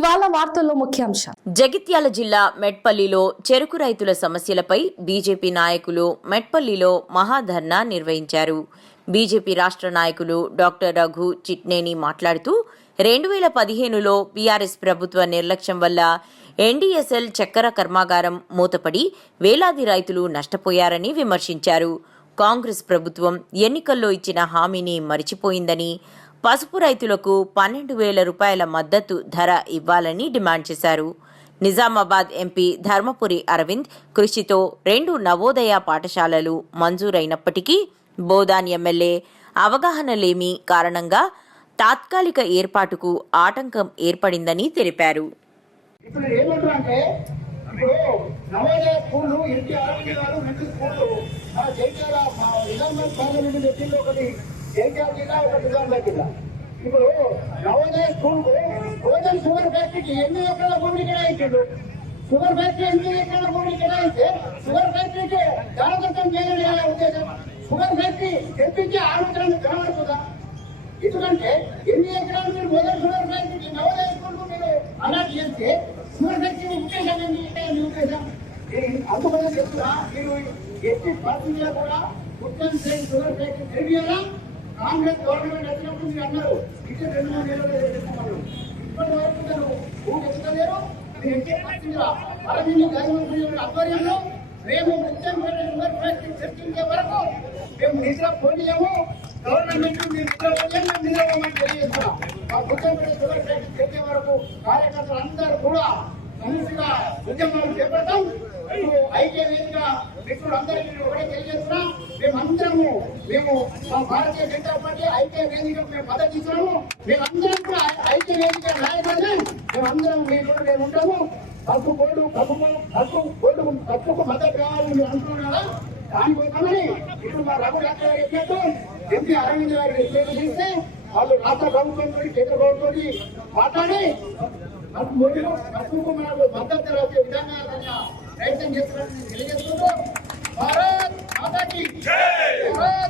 ఇవాళ వార్తల్లో ముఖ్యాంశాలు. జగిత్యాల జిల్లా మెట్పల్లిలో చెరుకు రైతుల సమస్యలపై బీజేపీ నాయకులు మెట్పల్లిలో మహాధర్నా నిర్వహించారు. బీజేపీ రాష్ట్ర నాయకులు డాక్టర్ రఘు చిట్నేని మాట్లాడుతూ 2015లో బీఆర్ఎస్ ప్రభుత్వ నిర్లక్ష్యం వల్ల ఎన్డీఎస్ఎల్ చక్కెర కర్మాగారం మూతపడి వేలాది రైతులు నష్టపోయారని విమర్శించారు. కాంగ్రెస్ ప్రభుత్వం ఎన్నికల్లో ఇచ్చిన హామీని మరిచిపోయిందని, పసుపు రైతులకు 12,000 రూపాయల మద్దతు ధర ఇవ్వాలని డిమాండ్ చేశారు. నిజామాబాద్ ఎంపీ ధర్మపురి అరవింద్ కృషితో 2 నవోదయ పాఠశాలలు మంజూరైనప్పటికీ బోధాన్ ఎమ్మెల్యే అవగాహన లేమి కారణంగా తాత్కాలిక ఏర్పాటుకు ఆటంకం ఏర్పడిందని తెలిపారు. ఇప్పుడు నవోదయ స్కూల్ గోధుమ షుగర్ ఫ్యాక్టరీకి 8 ఎకరాల భూమిని కేటాయించాడు. షుగర్ ఫ్యాక్టరీ 8 ఎకరాల భూమిని కేటాయిస్తే షుగర్ ఫ్యాక్టరీకి దానదత్తం చేయాలనే ఉద్దేశం. షుగర్ ఫ్యాక్టరీ తెప్పించే ఆలోచన కనబడుతుందా? ఎందుకంటే 8 ఎకరాలు మీరు గోధుమ షుగర్ ఫ్యాక్టరీకి నవోదయ స్కూల్ మీరు అలాట్ చేస్తే షుగర్ ఫ్యాక్టరీ ఉద్దేశం అందుకనే చెప్తున్నా, మీరు ఎట్టి పరిస్థితుల్లో కూడా ఉత్తమ్ సేన్ షుగర్ ఫ్యాక్టరీ తెలియాలా? కాంగ్రెస్ గవర్నమెంట్ వచ్చినప్పుడు మీరు అన్నారు ఇచ్చే 2-3 నెలలు తెచ్చుకున్నారు. ఇప్పటి వరకు మీరు ఊహించలేరు. మీరు ఎక్కే పరిస్థితిలో అరవింద్ గవర్నమెంట్ ఆధ్వర్యంలో మేము ముఖ్యమైన షుగర్ ఫ్యాక్టరీ చర్చించే వరకు మేము నిద్ర పోనీయము. గవర్నమెంట్ మీరు నిద్ర పోయాము, నిద్ర పోమని తెలియజేస్తున్నాం. మా ముఖ్యమైన షుగర్ ఫ్యాక్టరీ తెచ్చే వరకు కార్యకర్తలు అందరూ కూడా సమస్యగా ఉద్యమాలు చేపడతాం. ఐక్య వేదిక మిత్రులందరికీ ఒకటే తెలియజేస్తున్నాం. మేము మా భారతీయ జనతా పార్టీ ఐక్య వేదికకు మేము మద్దతు ఇస్తున్నాము. మేమందరం కూడా ఐక్య వేదిక నాయకులని మేమందరం మేము ఉంటాము. తప్పుకు మద్దతు కావాలని మీరు అంటున్నారా? దానికోసమని ఇప్పుడు మా రఘు డాక్టర్ గారు చెప్పినట్టు ఎంపీ అరవింద్ గారు నిర్ణయం చేస్తే వాళ్ళు రాష్ట్ర ప్రభుత్వంతో కేంద్ర ప్రభుత్వం మాట్లాడి తప్పుకు మనకు మద్దతు వచ్చే విధంగా ప్రయత్నం చేస్తున్నారని తెలియజేస్తుంటూ భారత్ మాతాకి